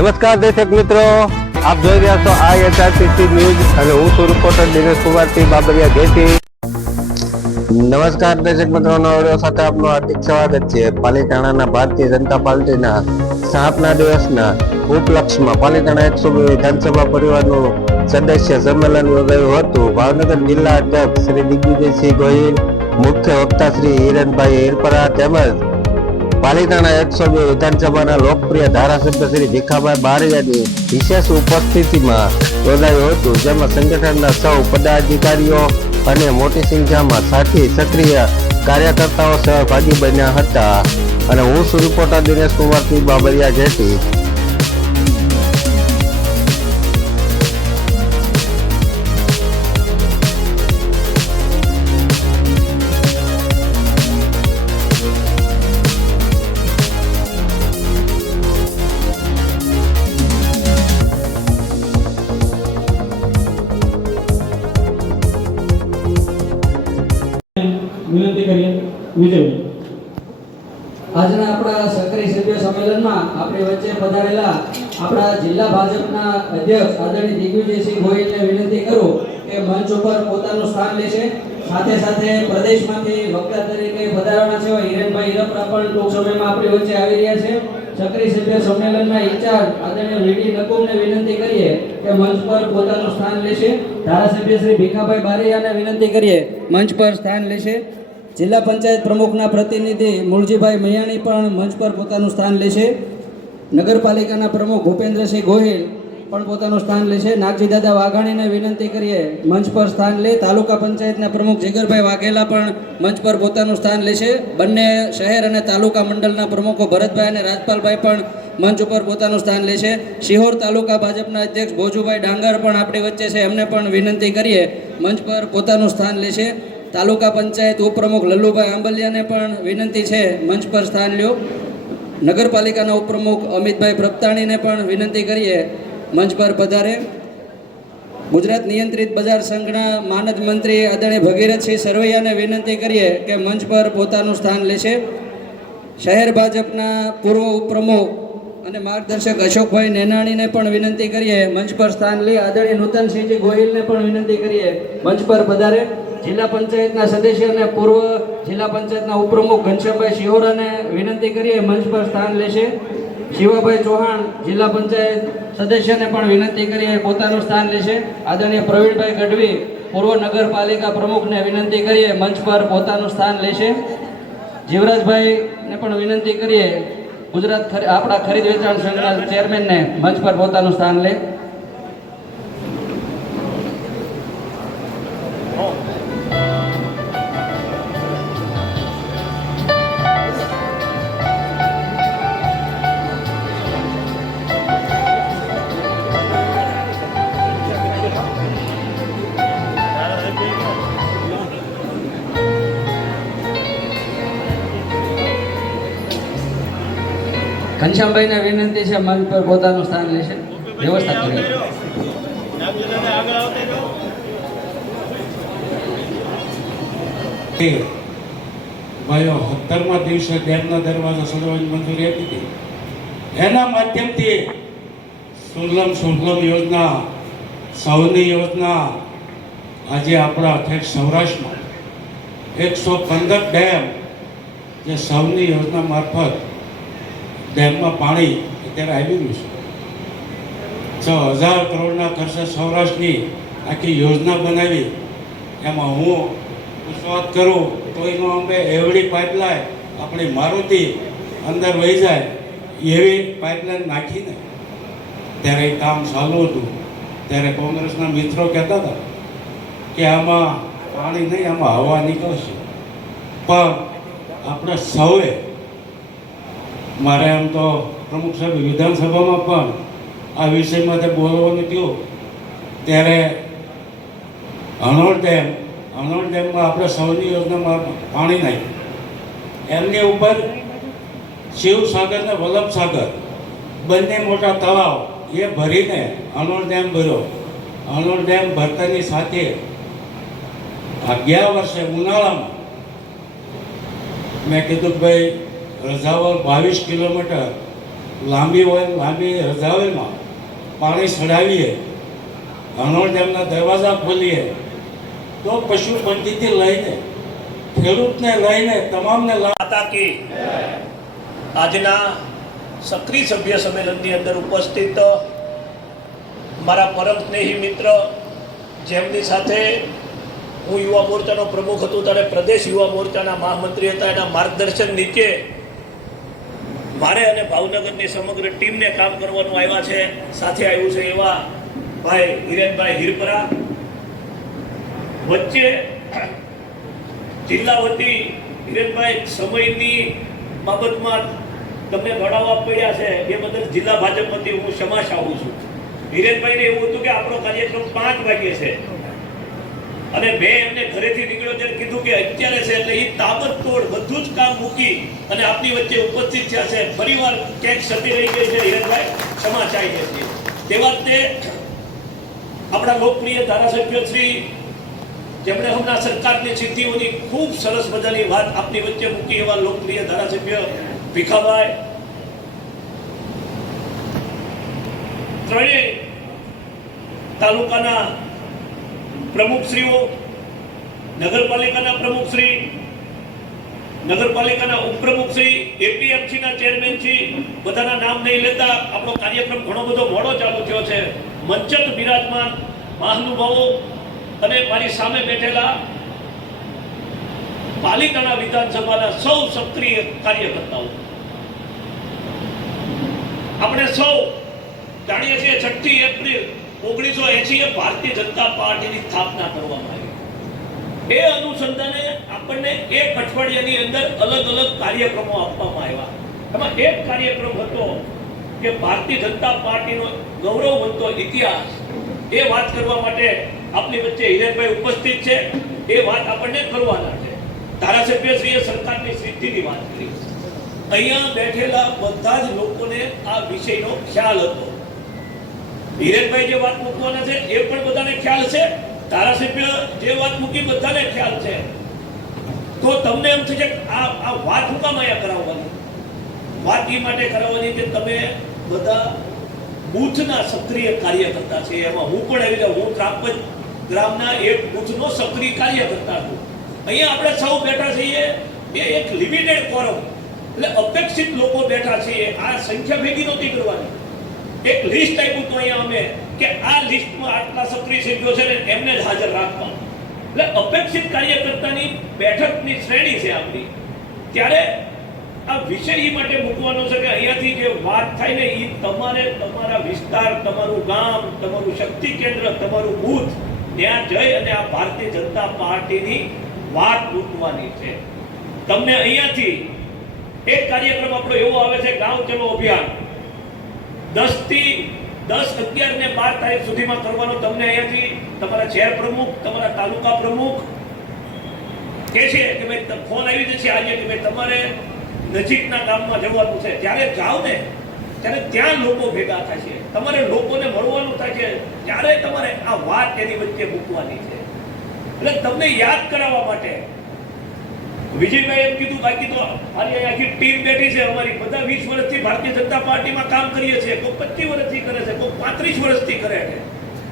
નમસ્કાર દર્શક મિત્રો, આપ જોઈ રહ્યા છો IHRTC ન્યૂઝ અને હું છું રિપોર્ટર દિનેશ કુમારસિંહ બાબરિયા ઘેટી. નમસ્કાર દર્શક મિત્રો, નવો સાથે આપનું હાર્દિક સ્વાગત છે. પાલીતાણાના ભારતીય જનતા પાર્ટીના સ્થાપના દિવસના ઉપલક્ષમાં પાલીતાણા 102 વિધાનસભા પરિવારનું સદસ્ય સંમેલન યોજાયું હતું. ભાવનગર જિલ્લા અધ્યક્ષ શ્રી દિગ્વિજયસિંહ ગોહિલ, મુખ્ય વક્તા શ્રી હિરણભાઈ હિરપરા તેમજ પાલીતાણા 102 વિધાનસભાના લોકપ્રિય ધારાસભ્ય શ્રી ભીખાભાઈ બારૈયાની વિશેષ ઉપસ્થિતિમાં યોજાયું હતું, જેમાં સંગઠનના સૌ પદાધિકારીઓ અને મોટી સંખ્યામાં સાથી સક્રિય કાર્યકર્તાઓ સહભાગી બન્યા હતા. અને હું છું રિપોર્ટર દિનેશ કુમારસિંહ બાબરિયા ઘેટી. વિનંતી કરીએ વિજયભાઈ. આજના આપણા સક્રિય સભ્ય સંમેલનમાં આપણી વચ્ચે પધારેલા આપણા જિલ્લા ભાજપના અધ્યક્ષ આદરણીય દિગ્વિજયસિંહ ગોહિલને વિનંતી કરું કે મંચ ઉપર પોતાનું સ્થાન લેશે. સાથે સાથે પ્રદેશમાંથી વક્તા તરીકે પધારવાના છે હિરણભાઈ હિરપરા પણ ટૂંક સમયમાં આપણી વચ્ચે આવી રહ્યા છે. સક્રિય સભ્ય સંમેલનના ઇન્ચાર્જ આદરણીય વીડી નકુમને વિનંતી કરીએ કે મંચ પર પોતાનું સ્થાન લેશે. ધારાસભ્ય શ્રી ભીખાભાઈ બારૈયાને વિનંતી કરીએ મંચ પર સ્થાન લેશે. જિલ્લા પંચાયત પ્રમુખના પ્રતિનિધિ મૂળજીભાઈ મૈયાણી પણ મંચ પર પોતાનું સ્થાન લેશે. નગરપાલિકાના પ્રમુખ ભૂપેન્દ્રસિંહ ગોહિલ પણ પોતાનું સ્થાન લેશે. નાગજી દાદા વાઘાણીને વિનંતી કરીએ મંચ પર સ્થાન લે. તાલુકા પંચાયતના પ્રમુખ જીગરભાઈ વાઘેલા પણ મંચ પર પોતાનું સ્થાન લેશે. બંને શહેર અને તાલુકા મંડળના પ્રમુખો ભરતભાઈ અને રાજપાલભાઈ પણ મંચ ઉપર પોતાનું સ્થાન લેશે. શિહોર તાલુકા ભાજપના અધ્યક્ષ ભોજુભાઈ ડાંગર પણ આપણી વચ્ચે છે, એમને પણ વિનંતી કરીએ મંચ પર પોતાનું સ્થાન લેશે. તાલુકા પંચાયત ઉપપ્રમુખ લલ્લુભાઈ આંબલિયાને પણ વિનંતી છે મંચ પર સ્થાન લ્યો. નગરપાલિકાના ઉપપ્રમુખ અમિતભાઈ પ્રપતાણીને પણ વિનંતી કરીએ મંચ પર પધારે. ગુજરાત નિયંત્રિત બજાર સંઘના માનદ મંત્રી આદરણીય ભગીરથસિંહ સરવૈયાને વિનંતી કરીએ કે મંચ પર પોતાનું સ્થાન લેશે. શહેર ભાજપના પૂર્વ ઉપપ્રમુખ અને માર્ગદર્શક અશોકભાઈ નેનાણીને પણ વિનંતી કરીએ મંચ પર સ્થાન લે. આદરણીય નૂતનસિંહજી ગોહિલને પણ વિનંતી કરીએ મંચ પર પધારે. જિલ્લા પંચાયતના સદસ્ય અને પૂર્વ જિલ્લા પંચાયતના ઉપપ્રમુખ ઘનશ્યામભાઈ શિહોરાને વિનંતી કરીએ મંચ પર સ્થાન લેશે. શિવાભાઈ ચૌહાણ જિલ્લા પંચાયત સદસ્યને પણ વિનંતી કરીએ પોતાનું સ્થાન લેશે. આદરણીય પ્રવીણભાઈ ગઢવી પૂર્વ નગરપાલિકા પ્રમુખને વિનંતી કરીએ મંચ પર પોતાનું સ્થાન લેશે. જીવરાજભાઈને પણ વિનંતી કરીએ ગુજરાત આપણા ખરીદ વેચાણ સંઘના ચેરમેનને મંચ પર પોતાનું સ્થાન લે. ઘનશ્યામભાઈને વિનંતી છે મંચ પર પોતાનું સ્થાન લેશે. વ્યવસ્થા કરી ભાઈઓ 17મા દિવસે ડેમના દરવાજા સર્વની મંજૂરી આપી હતી. એના માધ્યમથી સુલમ યોજના, સૌની યોજના આજે આપણા ઠેક સૌરાષ્ટ્રમાં 115 ડેમ જે સૌની યોજના મારફત ડેમમાં પાણી અત્યારે આવી રહ્યું છે. 6000 કરોડના ખર્ચે સૌરાષ્ટ્રની આખી યોજના બનાવી. એમાં હું વાત કરું તો એનો અમે એવડી પાઇપલાઇન આપણી મારુતિ અંદર વહી જાય એવી પાઇપલાઇન નાખીને ત્યારે એ કામ ચાલુ હતું. ત્યારે કોંગ્રેસના મિત્રો કહેતા હતા કે આમાં પાણી નહીં, આમાં હવા નીકળશે. પણ આપણે સૌએ, મારે આમ તો પ્રમુખ સાહેબ વિધાનસભામાં પણ આ વિષય માટે બોલવાનું થયું ત્યારે હણોળ ડેમમાં આપણે સૌની યોજનામાં પાણી નાખ્યું. એમની ઉપર શિવસાગર ને વલ્લભસાગર બંને મોટા તળાવ એ ભરીને હણોળ ડેમ ભર્યો. હણોળ ડેમ ભરતાની સાથે આ ગયા વર્ષે ઉનાળામાં મેં કીધું કે ભાઈ રજાવળ 22 કિલોમીટર લાંબી હોય લાંબી રજાઓમાં પાણી ચડાવીએ, હનોળ ડેમના દરવાજા ખોલીએ તો પશુપંખીથી લઈને ખેડૂતને લઈને તમામને લાભ. માતા કી આજના સક્રિય સભ્ય સંમેલનની અંદર ઉપસ્થિત મારા પરમ સ્નેહી મિત્ર, જેમની સાથે હું યુવા મોરચાનો પ્રમુખ હતો ત્યારે પ્રદેશ યુવા મોરચાના મહામંત્રી હતા, એના માર્ગદર્શન નીચે મારે અને ભાવનગરની સમગ્ર ટીમને કામ કરવાનું આવ્યા છે. સાથે આવ્યું છે એવા ભાઈ હિરેનભાઈ હિરપરા. વચ્ચે જિલ્લા વતી હિરેનભાઈ સમયની બાબતમાં તમને ભણાવવા પડ્યા છે, એ બદલ જિલ્લા ભાજપ વતી હું ક્ષમા ચાહું છું. હિરેનભાઈને એવું હતું કે આપણો કાર્યક્રમ 5 વાગ્યે છે અને મેં એમને ઘરેથી નીકળ્યો ત્યારે કીધું કે અત્યારે છે, એટલે એ તાબડતોડ બધું જ કામ મૂકી અને આપની વચ્ચે ઉપસ્થિત થયા છે. ફરીવાર ક્યાંક ક્ષતિ રહી ગઈ છે, હિરેનભાઈ ક્ષમા ચાહીએ છીએ. તે વખતે આપણા લોકપ્રિય ધારાસભ્ય શ્રી, જેમણે હમણાં સરકારની સિદ્ધિઓની ખૂબ સરસ મજાની વાત આપની વચ્ચે મૂકી, એવા લોકપ્રિય ધારાસભ્ય ભીખાભાઈ, ત્રણેય તાલુકાના પ્રમુખશ્રીઓ, નગરપાલિકાના પ્રમુખશ્રી, નગરપાલિકાના ઉપપ્રમુખશ્રી, એપીએમસીના ચેરમેનશ્રી, બધાના નામ નહીં લેતા આપણો કાર્યક્રમ ઘણો બધો મોડો ચાલુ થયો છે. મંચત બિરાજમાન મહાનુભાવો અને મારી સામે બેઠેલા પાલિતાણા વિધાનસભાના સૌ સક્રિય કાર્યકર્તાઓ, આપણે સૌ જાણીએ છીએ 6 એપ્રિલ 1980 ભારતીય જનતા પાર્ટીની સ્થાપના કરવામાં આવી. એ અનુસંધાને આપણને એક અઠવાડિયાની અંદર અલગ અલગ કાર્યક્રમો આપવામાં આવ્યા. એમાં એક કાર્યક્રમ હતો કે ભારતીય જનતા પાર્ટીનો ગૌરવવંતો ઇતિહાસ. એ વાત કરવા માટે આપની વચ્ચે હિરેનભાઈ ઉપસ્થિત છે. એ વાત આપણને કરવાના છે. ધારાસભ્યશ્રીએ સરકારની સિદ્ધિની વાત કરી. અહીંયા બેઠેલા બધા જ લોકોને આ વિષયનો ખ્યાલ હતો. હિરેનભાઈ જે વાત મૂકવાના છે એ પણ બધાને ખ્યાલ છે, ધારાસભ્ય જે વાત મૂકી બધાને ખ્યાલ છે. તો તમને એમ થશે કે આ વાત હું કામ અહીંયા કરાવવાની? વાત એ માટે કરાવવાની કે તમે બધા બૂથના સક્રિય કાર્યકર્તા છે. એમાં હું પણ આવી જાઉં. હું ત્રાપજ ગ્રામના એક બૂથનો સક્રિય કાર્યકર્તા છું. અહીંયા આપણે સૌ બેઠા છીએ, એ એક લિમિટેડ કોરમ, એટલે અપેક્ષિત લોકો બેઠા છીએ. આ સંખ્યા ભેગી નહોતી કરવાની. એક લિસ્ટ આપ્યું તો અહીંયા અમે કે આ લિસ્ટમાં આટલા સક્રિય સભ્યો છે ને એમને જ હાજર રાખવા. એટલે અપેક્ષિત કાર્યકર્તાની બેઠકની શ્રેણી છે આપણી. ત્યારે આ વિષય એ માટે મૂકવાનો છે કે અહીંયાથી જે વાત થાય ને એ તમારે તમારા વિસ્તાર, તમારું ગામ, તમારું શક્તિ કેન્દ્ર, તમારું બૂથ, ત્યાં જઈ અને આ ભારતીય જનતા પાર્ટીની વાત મૂકવાની છે. તમને અહીંયાથી એક કાર્યક્રમ આપણો એવો આવે છે, ગાંવ ચલો અભિયાન. 10 થી 10, 11 ને 12 તારીખ સુધીમાં કરવાનો. તમને અહીંયાથી તમારા શહેર પ્રમુખ, તમારા તાલુકા પ્રમુખ કહે છે કે ભાઈ ફોન આવી જશે આજે કે ભાઈ તમારે નજીકના ગામમાં જવાનું છે. જ્યારે જાઓ ને ત્યારે ત્યાં લોકો ભેગા થાય છે, તમારે લોકોને મળવાનું થાય છે, ત્યારે તમારે આ વાત એની વચ્ચે મૂકવાની છે. એટલે તમને યાદ કરાવવા માટે વિજયભાઈ એમ કીધું, બાકી તો મારી આખી ટીમ બેઠી છે અમારી. બધા 20 વર્ષથી ભારતીય જનતા પાર્ટીમાં કામ કરીએ છીએ. કોઈ 25 વર્ષથી કરે છે, કોઈ 35 વર્ષથી કરે છે.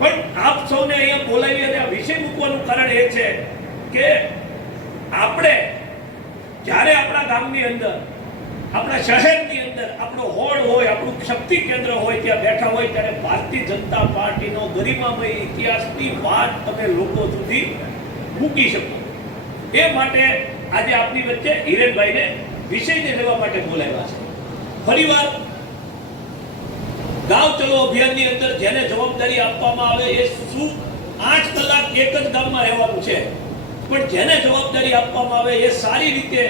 પણ આપ સૌને અહીંયા બોલાવી અને આ વિષય મૂકવાનું કારણ એ છે કે આપણે જ્યારે આપણા ગામની અંદર, આપણા શહેરની અંદર આપણો હોળ હોય, આપણું શક્તિ કેન્દ્ર હોય, ત્યાં બેઠા હોય ત્યારે ભારતીય જનતા પાર્ટીનો ગરિમામય ઇતિહાસની વાત તમે લોકો સુધી મૂકી શકો. એ માટે આજે આપની વચ્ચે હિરેનભાઈને વિષયને લેવા માટે બોલાવ્યા છે. ફરીવાર ગાંવ ચલો અભિયાનની અંદર જેને જવાબદારી આપવામાં આવે એ શું 8 કલાક એક જ ગામમાં રહેવાનું છે, પણ જેને જવાબદારી આપવામાં આવે એ સારી રીતે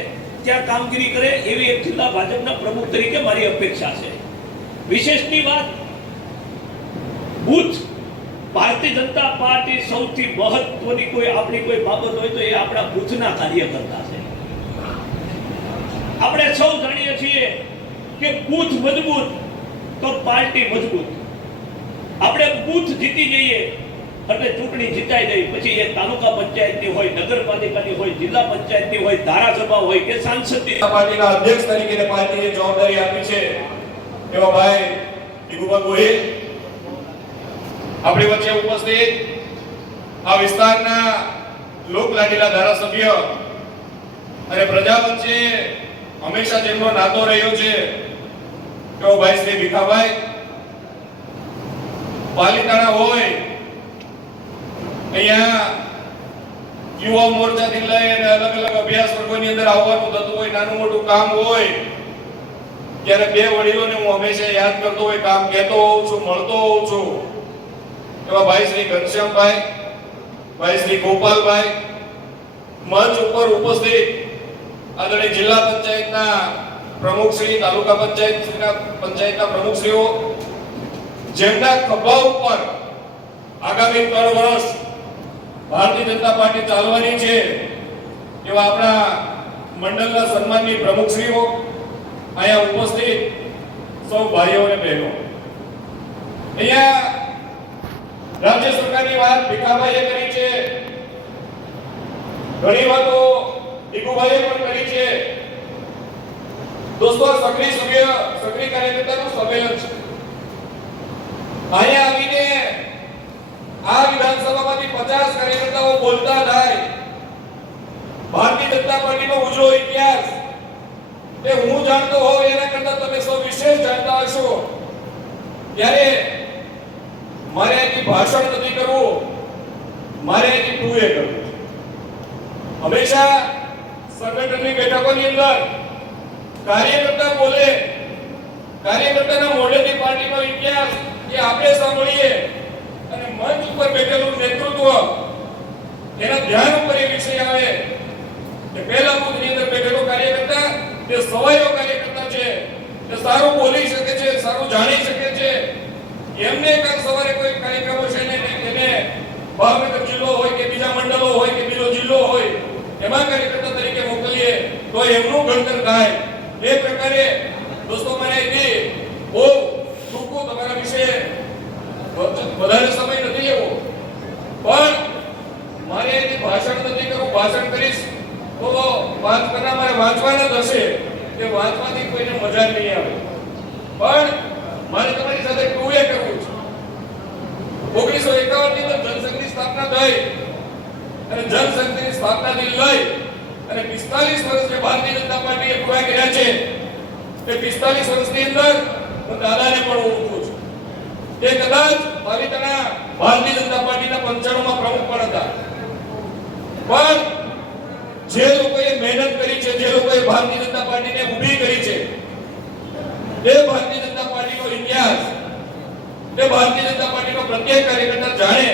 ત્યાં કામગીરી કરે એવી એક જિલ્લા ભાજપના પ્રમુખ તરીકે મારી અપેક્ષા છે. વિશેષની વાત, બુથ ભારતીય જનતા પાર્ટી સૌથી મહત્વની કોઈ આપણી કોઈ બાબત હોય તો એ આપણા બુથના કાર્યકર્તા છે. આપણે સૌ જાણીએ છીએ કે બુથ મજબૂત તો પાર્ટી મજબૂત. આપણે બુથ જીતી જઈએ એટલે ચૂંટણી જીતાઈ ગઈ, પછી એ તાલુકા પંચાયતની હોય, નગરપાલિકાની હોય, જિલ્લા પંચાયતની હોય, ધારાસભા હોય કે સાંસદની. પાર્ટીના અધ્યક્ષ તરીકે પાર્ટીએ જવાબદારી આપી છે એવા ભાઈ દીપુભા ગોહિલ આપણી વચ્ચે ઉપસ્થિત આ વિસ્તારના લોકલાડીલા ધારાસભ્ય અને પ્રજા વચ્ચે હંમેશા જેમનો નાતો રહ્યો છે એવો ભાઈ શ્રી ભીખાભાઈ પાલિતાણા હોય અહીંયા યુવા મોરચાથી લઈને અલગ અલગ અભ્યાસ વર્ગોની અંદર આવવાનું થતું હોય, નાનું મોટું કામ હોય ત્યારે બે વડીલોને હું હંમેશા યાદ કરતો હોય, કામ કહેતો હોઉં છું, મળતો હોઉં છું એવા ભાઈ શ્રી ઘનશ્યામભાઈ, ભાઈ શ્રી ગોપાલભાઈ, મંચ ઉપર ઉપસ્થિત આદરણીય જિલ્લા પંચાયતના પ્રમુખશ્રી, તાલુકા પંચાયતના પ્રમુખશ્રીઓ, જેમના ખભા ઉપર આગામી 3 વર્ષ ભારતીય જનતા પાર્ટી ચાલવાની છે એવા આપણા મંડળના સન્માનની પ્રમુખશ્રીઓ, અહીંયા ઉપસ્થિત સૌ ભાઈઓ અને બહેનો, અહીંયા રાજ્ય સરકારની વાત ભીખાભાઈએ કરી છે, ઘણી વાતો દીપુભાઈએ પણ કરી છે. દોસ્તો, સક્રિય કાર્યકર્તાનું સંમેલન છે. અહીંયા આવીને આ વિધાનસભામાંથી 50 કાર્યકર્તાઓ બોલતા થાય ભારતીય જનતા પાર્ટીનો ઉજળો ઇતિહાસ એ હું જાણતો હોઉં એના કરતા તમે સૌ વિશેષ જાણતા હશો. ત્યારે મારે અહીંથી ભાષણ નથી કરવું, મારે અહીંથી ટુએ કરવું. હંમેશા સંગઠનની બેઠકોની અંદર કાર્યકર્તા બોલે, કાર્યકર્તાના મોઢેથી પાર્ટીનો ઇતિહાસ એ આપણે સાંભળીએ અને મંચ ઉપર બેઠેલું નેતૃત્વ એના ધ્યાન ઉપર એ વિષય આવે કે પહેલા બુથની અંદર બેઠેલો કાર્યકર્તા તે સવાયો કાર્યકર્તા છે, તે સારું બોલી શકે છે, સારું જાણી શકે છે. એમને કાલ સવારે કોઈ કાર્યક્રમો છે ને એને ભાવનગર જિલ્લો હોય કે બીજા મંડળો હોય કે બીજો જિલ્લો હોય એમાં કાર્યકર્તા તરીકે મોકલીએ તો એમનું ઘડતર થાય. એ પ્રકારે દોસ્તો, મને અહીંથી બહુ ટૂંકું તમારા વિશે વધારે સમય નથી લેવો, પણ મારે અહીંથી ભાષણ નથી કરવું. ભાષણ કરીશ તો વાત કરનાર મારે વાંચવાના જ હશે, કે વાંચવાથી કોઈને મજા નહીં આવે, પણ મારે તમારી સાથે ટુએ કરવું છે. 1951 ની અંદર જનસંઘની સ્થાપના થઈ અને જનસંઘની સ્થાપનાથી લઈ અને 45 વર્ષ જે ભારતીય જનતા પાર્ટીએ પૂરા કર્યા છે તે 45 વર્ષની અંદર હું દાદાને પણ ઓળખું છું. તે કદાચ પાલિતાણા ભારતીય જનતા પાર્ટીના 95 માં પ્રમુખ પણ હતા, પણ જે લોકોએ મહેનત કરી છે, જે લોકોએ ભારતીય જનતા પાર્ટીને ઊભી કરી છે, તે ભારતીય જનતા પાર્ટીનો ઇતિહાસ, તે ભારતીય જનતા પાર્ટીનો પ્રત્યેક કાર્યકર્તા જાણે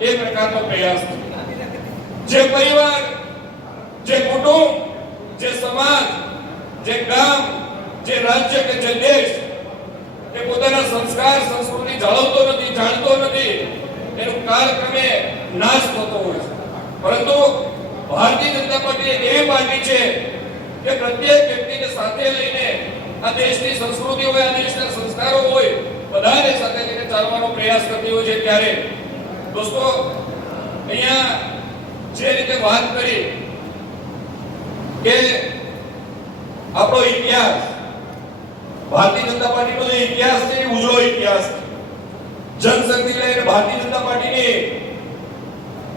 એ પ્રકારનો પ્રયાસ છે. જે પરિવાર, જે કુટુંબ, જે સમાજ, જે ગામ, જે રાજ્ય કે જે દેશ એ પોતાના સંસ્કાર સંસ્કૃતિ જાળવતો નથી, જાણતો નથી, એનું કાળક્રમે નાશ થતો હોય છે. પરંતુ ભારતીય જનતા પાર્ટી એવી પાર્ટી છે કે પ્રત્યેક વ્યક્તિને સાથે લઈને આ દેશની સંસ્કૃતિ હોય, આ દેશના સંસ્કારો હોય, બધાને સાથે લઈને ચાલવાનો પ્રયાસ કરતી હોય છે. ત્યારે દોસ્તો, અહીંયા જે રીતે વાત કરી કે આપણો ઇતિહાસ, ભારતીય જનતા પાર્ટીનો જે ઇતિહાસ છે એ ઉજળો ઇતિહાસ છે. જનશક્તિ લઈને ભારતીય જનતા પાર્ટીની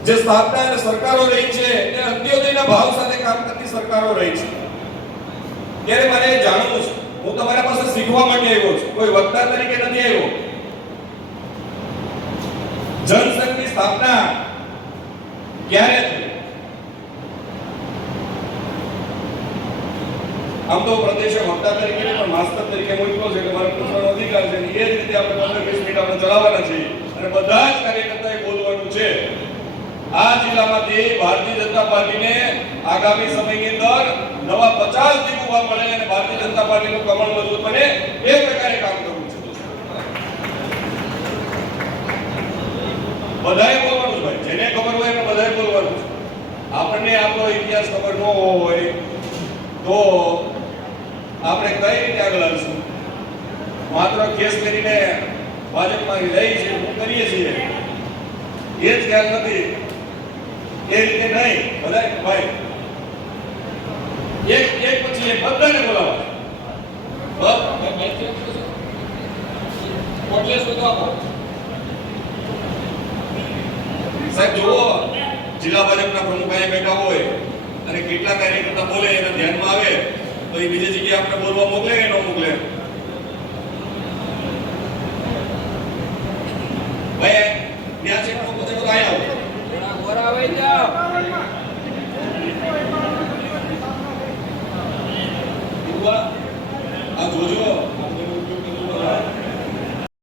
જે સ્થાપના અને સરકારો રહી છે એ અંત્યોદયના ભાવ સાથે કામ કરતી સરકારો રહી છે. ત્યારે મારે જાણવું છે, હું તમારા પાસે શીખવા માટે આવ્યો છું, કોઈ વક્તા તરીકે નથી આવ્યો. જનસંઘની સ્થાપના ક્યારે થઈ? આમ તો પ્રદેશે વક્તા તરીકે પણ માસ્ટર તરીકે મૂક્યો છે કે મારો પૂછવાનો અધિકાર છે, એ જ રીતે આપણે 15-20 મિનિટ આપણે ચલાવવાના છીએ અને બધા જ કાર્યકર્તાએ બોલવાનું છે. આ જિલ્લામાંથી ભારતીય જનતા પાર્ટીને આગામી સમયની અંદર નવા 50 દીપુભા મળે અને ભારતીય જનતા પાર્ટીનું કમળ મજબૂત બને એ પ્રકારે કામ કરવું છે. બધાએ બોલવાનું છે ભાઈ, જેને ખબર હોય એને બધાએ બોલવાનું છે. આપણને આપણો ઇતિહાસ ખબર ન હોય તો આપણે કઈ રીતે આગળ આવીશું? માત્ર કેસ કરીને ભાજપમાં રહી છે, હું કરીએ છીએ એ જ ખ્યાલ નથી. એ રીતે નહીં, બધા ભાઈ એક પછી એક બધાને બોલાવો. મોકલેશ તો આપો. સાહેબ જુઓ, જિલ્લા ભાજપના પ્રમુખ અહીંયા બેઠા હોય અને કેટલા કાર્યકર્તા બોલે એને ધ્યાનમાં આવે તો એ બીજી જગ્યાએ આપણે બોલવા મોકલે કે ન મોકલે?